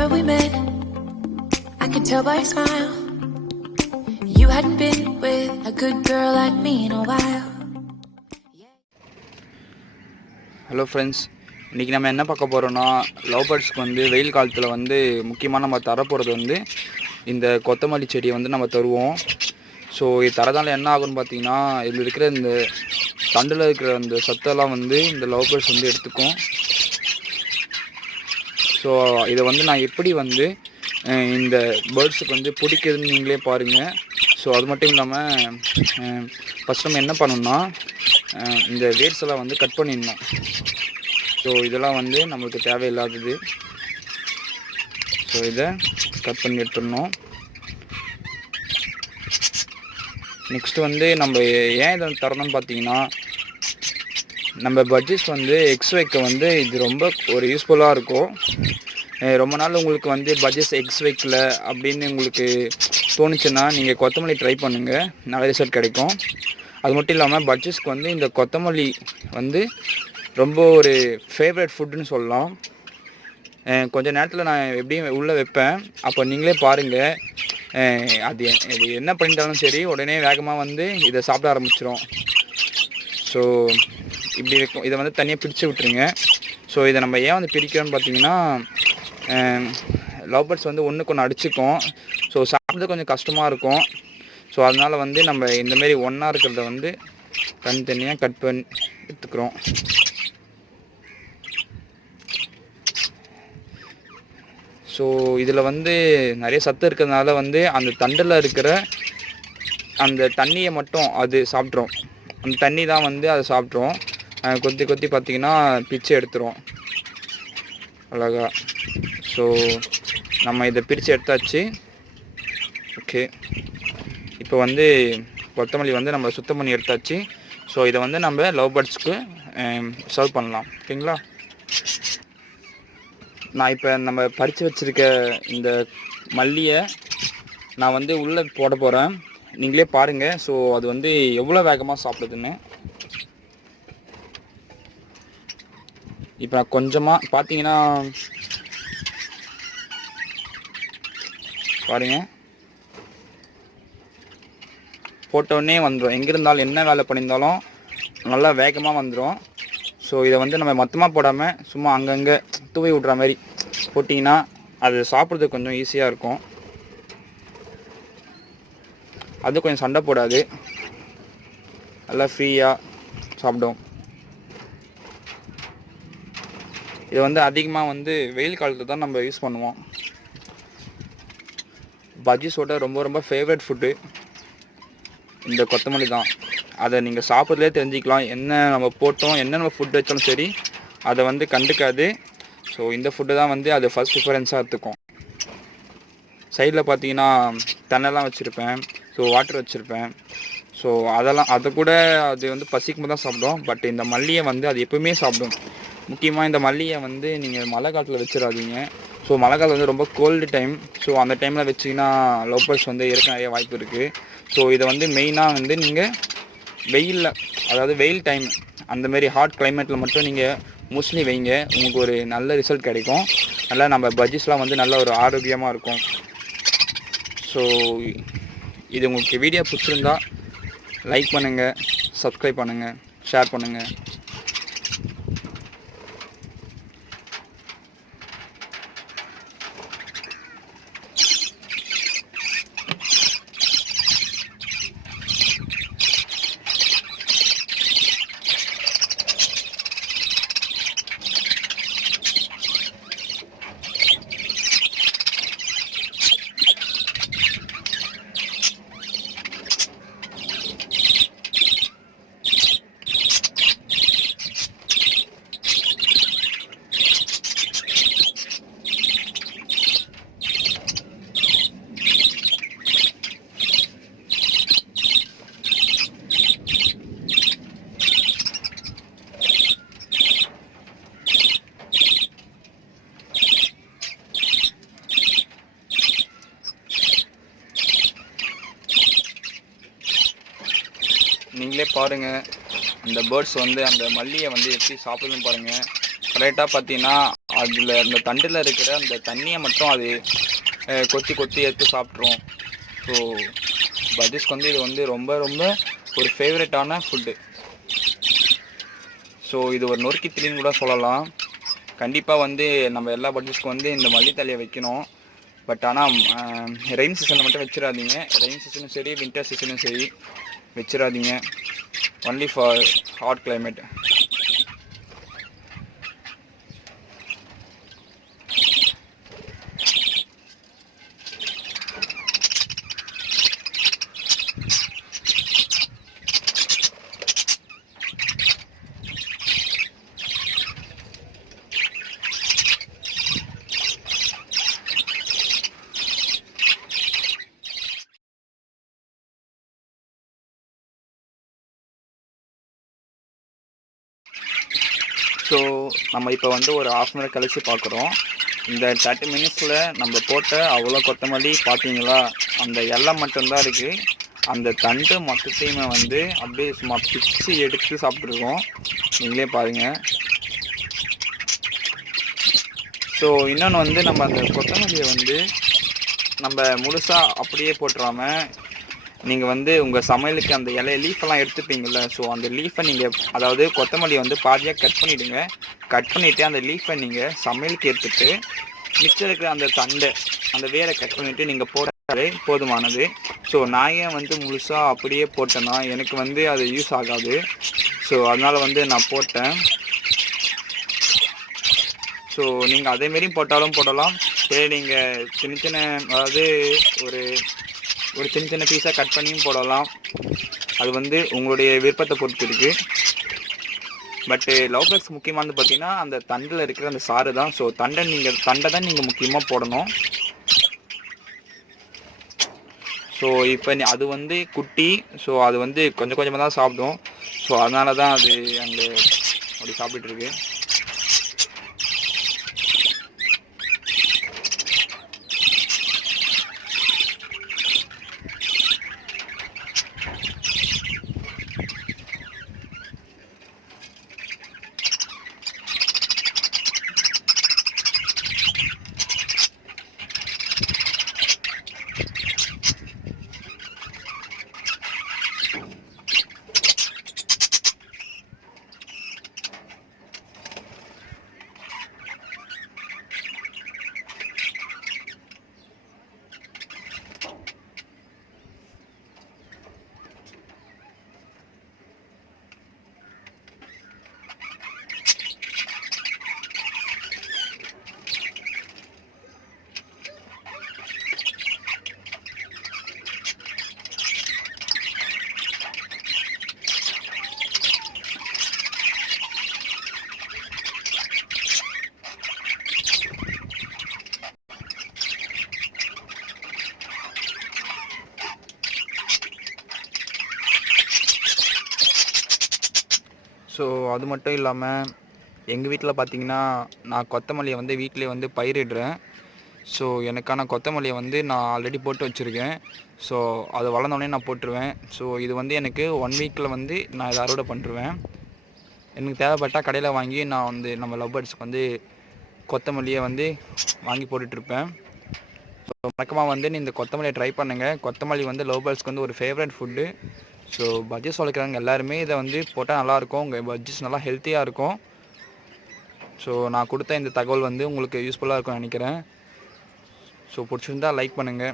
Remember we met, I could tell by your smile. You hadn't been with a good girl like me in a while. Hello friends, இன்றைக்கி நம்ம என்ன பார்க்க போகிறோன்னா, love பேர்ட்ஸ்க்கு வந்து வெயில் காலத்தில் வந்து முக்கியமாக நம்ம தரப்போகிறது வந்து இந்த கொத்தமல்லி செடியை வந்து நம்ம தருவோம். ஸோ இது தரதால் என்ன ஆகுன்னு பார்த்தீங்கன்னா, இதில் இருக்கிற இந்த தண்டில் இருக்கிற அந்த சத்தெல்லாம் வந்து இந்த லவ் பேர்ட்ஸ் வந்து எடுத்துக்கும். ஸோ இதை வந்து நான் எப்படி வந்து இந்த பேர்ட்ஸுக்கு வந்து பிடிக்குதுன்னு நீங்களே பாருங்கள். ஸோ அது மட்டும் இல்லாமல் ஃபஸ்ட் நம்ம என்ன பண்ணணும்னா, இந்த வேர்ஸ் எல்லாம் வந்து கட் பண்ணிடணும். ஸோ இதெல்லாம் வந்து நம்மளுக்கு தேவையில்லாதது. ஸோ இதை கட் பண்ணி எடுத்துடணும். நெக்ஸ்ட்டு வந்து நம்ம ஏன் இதை தரணும்னு பார்த்தீங்கன்னா, நம்ம பட்ஜெட்ஸ் வந்து எக்ஸ் வைக்க வந்து இது ரொம்ப ஒரு யூஸ்ஃபுல்லாக இருக்கும். ரொம்ப நாள் உங்களுக்கு வந்து பட்ஜெட்ஸ் எக்ஸ் வைக்கல அப்படின்னு உங்களுக்கு தோணுச்சுன்னா, நீங்கள் கொத்தமல்லி ட்ரை பண்ணுங்கள், நல்ல ரிசல்ட் கிடைக்கும். அது மட்டும் இல்லாமல் பட்ஜெட்ஸ்க்கு வந்து இந்த கொத்தமல்லி வந்து ரொம்ப ஒரு ஃபேவரட் ஃபுட்டுன்னு சொல்லலாம். கொஞ்சம் நேரத்தில் நான் எப்படியும் உள்ளே வைப்பேன், அப்போ நீங்களே பாருங்கள். அது என்ன பண்ணிட்டாலும் சரி, உடனே வேகமாக வந்து இதை சாப்பிட ஆரம்பிச்சிடும். ஸோ இப்படி இருக்கும். இதை வந்து தனியாக பிரித்து விட்டுருங்க. ஸோ இதை நம்ம ஏன் வந்து பிரிக்கிறோன்னு பார்த்தீங்கன்னா, லவ் பேர்ட்ஸ் வந்து ஒன்றுக்கு ஒன்று அடிச்சுக்கும். ஸோ சாப்பிட்றது கொஞ்சம் கஷ்டமாக இருக்கும். ஸோ அதனால் வந்து நம்ம இந்தமாரி ஒன்றா இருக்கிறத வந்து தனித்தனியாக கட் பண்ணி எடுத்துக்கிறோம். ஸோ இதில் வந்து நிறைய சத்து இருக்கிறதுனால வந்து அந்த தண்டில் இருக்கிற அந்த தண்ணியை மட்டும் அது சாப்பிட்றோம். அந்த தண்ணி தான் வந்து அதை சாப்பிட்றோம். கொத்தி கொத்தி பார்த்திங்கன்னா பிச்சு எடுத்துரும் அழகா. ஸோ நம்ம இதை பிரித்து எடுத்தாச்சு. ஓகே, இப்போ வந்து கொத்தமல்லி வந்து நம்ம சுத்தம் பண்ணி எடுத்தாச்சு. ஸோ இதை வந்து நம்ம லவ் பேர்ட்ஸ்க்கு சர்வ் பண்ணலாம். ஓகேங்களா? நான் இப்போ நம்ம பறித்து வச்சுருக்க இந்த மல்லியை நான் வந்து உள்ளே போட போகிறேன். நீங்களே பாருங்கள். ஸோ அது வந்து எவ்வளோ வேகமாக சாப்பிடுதுன்னு. இப்போ நான் கொஞ்சமாக பார்த்தீங்கன்னா பாருங்கள், போட்டோடனே வந்துடும். எங்கே இருந்தாலும் என்ன வேலை பண்ணியிருந்தாலும் நல்லா வேகமாக வந்துடும். ஸோ இதை வந்து நம்ம மொத்தமாக போடாமல் சும்மா அங்கங்கே தூவி விட்ற மாதிரி போட்டிங்கன்னா அது சாப்பிட்றதுக்கு கொஞ்சம் ஈஸியாக இருக்கும். அது கொஞ்சம் சண்டை போடாது, நல்லா ஃப்ரீயாக சாப்பிடும். இது வந்து அதிகமாக வந்து வெயில் காலத்தில் தான் நம்ம யூஸ் பண்ணுவோம். பஜ்ஜிஸோட ரொம்ப ரொம்ப ஃபேவரட் ஃபுட்டு இந்த கொத்தமல்லி தான். அதை நீங்கள் சாப்பிட்றதுலே தெரிஞ்சிக்கலாம். என்ன நம்ம போட்டோம், என்ன நம்ம ஃபுட் வச்சாலும் சரி, அதை வந்து கண்டுக்காது. ஸோ இந்த ஃபுட்டு தான் வந்து அது ஃபஸ்ட் ப்ரிஃபரன்ஸாக எடுத்துக்கும். சைடில் பார்த்தீங்கன்னா தென்னைலாம் வச்சுருப்பேன். ஸோ வாட்டர் வச்சுருப்பேன். ஸோ அதை கூட அது வந்து பசிக்கும் தான் சாப்பிடும். பட் இந்த மல்லியை வந்து அது எப்பவுமே சாப்பிடும். முக்கியமாக இந்த மல்லியை வந்து நீங்கள் மழை காலத்தில் வச்சிடாதீங்க. ஸோ மழை காலம் வந்து ரொம்ப கோல்டு டைம். ஸோ அந்த டைமில் வச்சிங்கன்னா லவ் பேர்ட்ஸ் வந்து இருக்க நிறைய வாய்ப்பு இருக்குது. ஸோ இதை வந்து மெயினாக வந்து நீங்கள் வெயிலில், அதாவது வெயில் டைம் அந்தமாரி ஹாட் கிளைமேட்டில் மட்டும் நீங்கள் மோஸ்ட்லி வைங்க. உங்களுக்கு ஒரு நல்ல ரிசல்ட் கிடைக்கும். நல்லா நம்ம பஜ்ஜிஸ்லாம் வந்து நல்ல ஒரு ஆரோக்கியமாக இருக்கும். ஸோ இது உங்களுக்கு வீடியோ பிடிச்சிருந்தா லைக் பண்ணுங்கள், சப்ஸ்கிரைப் பண்ணுங்கள், ஷேர் பண்ணுங்கள். நீங்களே பாருங்கள், அந்த பேர்ட்ஸ் வந்து அந்த மல்லியை வந்து எப்படி சாப்பிடுதுன்னு பாருங்கள். கரெக்டாக பார்த்தீங்கன்னா அதில் அந்த தண்டில் இருக்கிற அந்த தண்ணியை மட்டும் அது கொத்தி கொத்தி எடுத்து சாப்பிட்ரும். ஸோ பஜ்ஜீஸ்க்கு வந்து இது வந்து ரொம்ப ரொம்ப ஒரு ஃபேவரட்டான ஃபுட்டு. ஸோ இது ஒரு நொறுக்கி திரின்னு கூட சொல்லலாம். கண்டிப்பாக வந்து நம்ம எல்லா பஜ்ஜீஸ்க்கும் வந்து இந்த மல்லித்தலையை வைக்கணும். பட் ஆனால் ரெயின் சீசனில் மட்டும் வச்சிடாதீங்க. ரெயின் சீசனும் சரி, வின்டர் சீசனும் சரி வச்சிடாதீங்க. Only for hot climate. So நம்ம இப்போ வந்து ஒரு 1/2 minute கழித்து பார்க்குறோம். இந்த 30 minutesல நம்ம போட்ட அவ்வளோ கொத்தமல்லி பார்த்தீங்களா, அந்த இலை மட்டும்தான் இருக்குது. அந்த தண்டு மொத்தத்தையுமே வந்து அப்படியே சும்மா பிச்சு எடுத்து சாப்பிட்ருக்கோம். நீங்களே பாருங்கள். ஸோ இன்னொன்று வந்து நம்ம அந்த கொத்தமல்லியை வந்து நம்ம முழுசாக அப்படியே போட்டுறாமல், நீங்கள் வந்து உங்கள் சமையலுக்கு அந்த லீஃபெல்லாம் எடுத்துப்பீங்கள்ல, ஸோ அந்த லீஃபை நீங்கள், அதாவது கொத்தமல்லியை வந்து பாதியாக கட் பண்ணிவிடுங்க. கட் பண்ணிவிட்டு அந்த லீஃபை நீங்கள் சமையலுக்கு எடுத்துகிட்டு மிச்சம் இருக்கிற அந்த தண்டை, அந்த வேரை கட் பண்ணிவிட்டு நீங்கள் போட்டாலே போதுமானது. ஸோ நான் ஏன் வந்து முழுசாக அப்படியே போட்டேன்னா, எனக்கு வந்து அது யூஸ் ஆகாது. ஸோ அதனால் வந்து நான் போட்டேன். ஸோ நீங்கள் அதேமாரியும் போட்டாலும் போடலாம். சரி, நீங்கள் சின்ன சின்ன, அதாவது ஒரு சின்ன சின்ன பீஸாக கட் பண்ணியும் போடலாம். அது வந்து உங்களுடைய விருப்பத்தை பொறுத்து இருக்குது. பட்டு லவ் பேர்ட்ஸ் முக்கியமானது பார்த்தீங்கன்னா அந்த தண்டில் இருக்கிற அந்த சாறு தான். ஸோ தண்டை தான் நீங்கள் முக்கியமாக போடணும். ஸோ இப்போ அது வந்து குட்டி, ஸோ அது வந்து கொஞ்சம் கொஞ்சமாக தான் சாப்பிடும். ஸோ அதனால தான் அது அங்கே அப்படி சாப்பிட்டுருக்கு. ஸோ அது மட்டும் இல்லாமல் எங்கள் வீட்டில் பார்த்திங்கன்னா நான் கொத்தமல்லியை வந்து வீட்டிலே வந்து பயிரிடுறேன். ஸோ எனக்கான கொத்தமல்லியை வந்து நான் ஆல்ரெடி போட்டு வச்சுருக்கேன். ஸோ அது வளர்ந்தோடனே நான் போட்டுருவேன். ஸோ இது வந்து எனக்கு 1 வீக்கில் வந்து நான் இதை அறுவடை பண்ணிருவேன். எனக்கு தேவைப்பட்டால் கடையில் வாங்கி நான் வந்து நம்ம லவ் பேர்ட்ஸ்க்கு வந்து கொத்தமல்லியை வந்து வாங்கி போட்டுட்ருப்பேன். ஸோ வழக்கமாக வந்து இந்த கொத்தமல்லியை ட்ரை பண்ணுங்கள். கொத்தமல்லி வந்து லவ் பேர்ட்ஸ்க்கு வந்து ஒரு ஃபேவரட் ஃபுட்டு. ஸோ பஜ்ஜீஸ் வளர்க்குறவங்க எல்லாருமே இதை வந்து போட்டால் நல்லாயிருக்கும். உங்கள் பஜ்ஜீஸ் நல்லா ஹெல்த்தியாக இருக்கும். ஸோ நான் கொடுத்த இந்த தகவல் வந்து உங்களுக்கு யூஸ்ஃபுல்லாக இருக்கும்னு நினைக்கிறேன். ஸோ பிடிச்சிருந்தால் லைக் பண்ணுங்கள்.